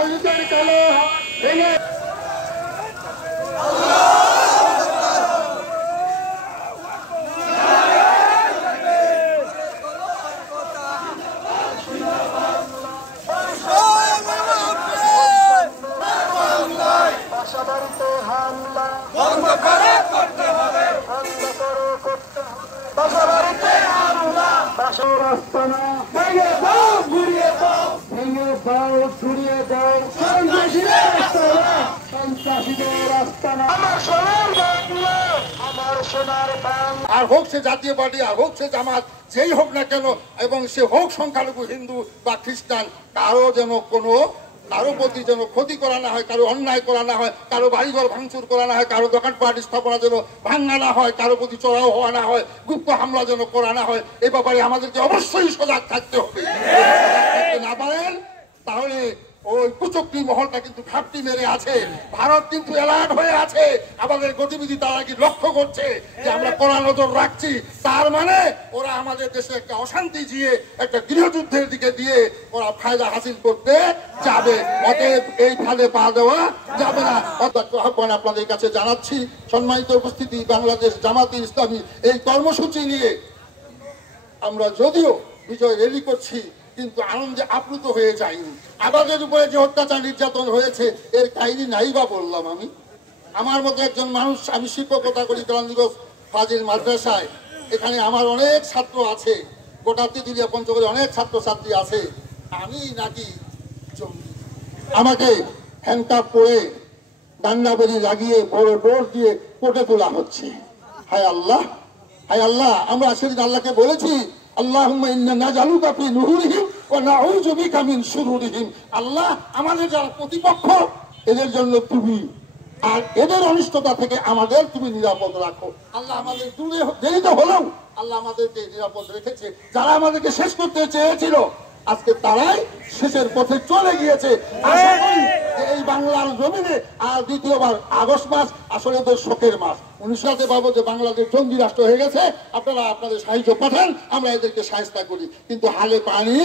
তাগুতের কালো হাত ভেঙে আর হোক সে জাতীয় পার্টি আর হোক সে জামাত যেই হোক না কেন এবং সে হোক সংখ্যালঘু হিন্দু বা খ্রিস্টান কারো যেন কোনো কারো প্রতি যেন ক্ষতি করা না হয়, কারো অন্যায় করা না হয়, কারো বাড়িঘর ভাঙচুর করা না হয়, কারো দোকানপাট স্থাপনা যেন ভাঙা না হয়, কারো প্রতি চড়াও হওয়া না হয়, গুপ্ত হামলা যেন করা না হয়, এই ব্যাপারে আমাদেরকে অবশ্যই সজাগ থাকতে হবে। না পারেন তাহলে ওই কুচক্রী মহলটা কিন্তু ঘাপটি মেরে আছে। ভারত কিন্তু অ্যালার্ট হয়ে আছে, আমাদের গতিবিধি তারা কি লক্ষ্য করছে যে আমরা কড়া নজর রাখছি। তার মানে ওরা আমাদের দেশে একটা অশান্তি দিয়ে একটা গৃহযুদ্ধের দিকে দিয়ে ওরা ফায়দা হাসিল করতে যাবে। অতএব এই ফাঁদে পা দেওয়া যাবে না। আহ্বান আপনাদের কাছে জানাচ্ছি, সম্মানিত উপস্থিতি, বাংলাদেশ জামাতে ইসলামী এই কর্মসূচি নিয়ে আমরা যদিও বিজয় র্যালি করছি কিন্তু আনন্দে আপ্লুত হয়ে যায়নি। আমাদের উপরে যে অত্যাচার নির্যাতন হয়েছে এর কাহিনী নাই বা বললাম আমি। আমার মতো একজন মানুষ, আমি শিক্ষকতা করি কেরানীগঞ্জ ফাজিল মাদ্রাসায়, এখানে আমার অনেক ছাত্র আছে, গোটা তিতুলিয়া পঞ্চগড়ে অনেক ছাত্রছাত্রী আছে। আমি নাকি আমাকে হ্যান্ডকাপ পরে ডান্ডাবেরি লাগিয়ে বড় ডোর দিয়ে কোটে তোলা হচ্ছে। হায় আল্লাহ, হায় আল্লাহ, আমরা সেদিন আল্লাহকে বলেছি আল্লাহুম্মা ইন্না নাজআলুকা ফি নুহুরিহিম ওয়া নাউযু বিকা মিন শুরুরিহিম। আল্লাহ, আমাদের যারা প্রতিপক্ষ এদের জন্য তুমি, আর এদের অনিষ্টতা থেকে আমাদের তুমি নিরাপদ রাখো। আল্লাহ আমাদের দূরে দেরিতে হলেও আল্লাহ আমাদেরকে নিরাপদ রেখেছে। যারা আমাদেরকে শেষ করতে চেয়েছিল আজকে তারাই শেষের পথে চলে গিয়েছে। আশা করি যে এই বাংলার জমিনে আর দ্বিতীয়বার আগস্ট মাস আসলে ওদের শোকের মাস। 19 পাবো যে বাংলাদেশ জঙ্গি রাষ্ট্র হয়ে গেছে, আপনারা আপনাদের সাহায্য পাঠান, আমরা এদেরকে সাহায্য করি, কিন্তু হালে পানি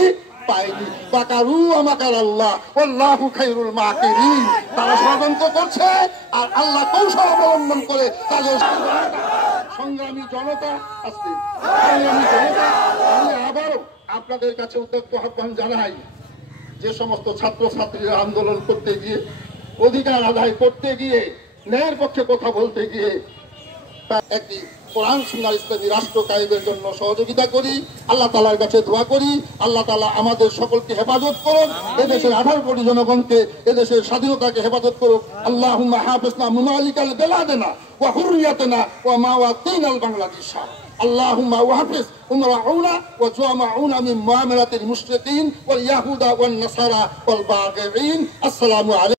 পাইনি। বাকারু আমাকার আল্লাহ আল্লাহু খায়রুল মাকিরিন। তারা ষড়যন্ত্র করছে আর আল্লাহ কৌশল অবলম্বন করে তাদের সংগ্রামী জনতা আসছে। আমি আবারও আপনাদের কাছে উদ্যোক্ত আহ্বান জানাই, যে সমস্ত ছাত্রছাত্রীরা আন্দোলন করতে গিয়ে, অধিকার আদায় করতে গিয়ে, ন্যায়ের পক্ষে কথা বলতে গিয়ে একটি কোরআন সুন্নাহ ইসলামী রাষ্ট্র কায়েমের জন্য সহযোগিতা করি, আল্লাহ তাআলার কাছে দোয়া করি। আল্লাহ তাআলা আমাদের সকলকে হেফাজত করুন, এদেশের 18 কোটি জনগণকে, এদেশের স্বাধীনতাকে হেফাজত করুন। আল্লাহুম্মা হাফিজনা মুমালিকাল বেলাদেনা ওয়া হুররিয়াতানা ওয়া মাওয়াতিনাল বাংলাদেশা। আল্লাহুম্মা ওয়াহফিজ উমরাউনা ওয়া জামাউনা মিন মুআমালাতিল মুশরিকিন ওয়াল ইয়াহুদা ওয়ান নাসারা ওয়াল বাগিঈন। আসসালামু আলাইকুম।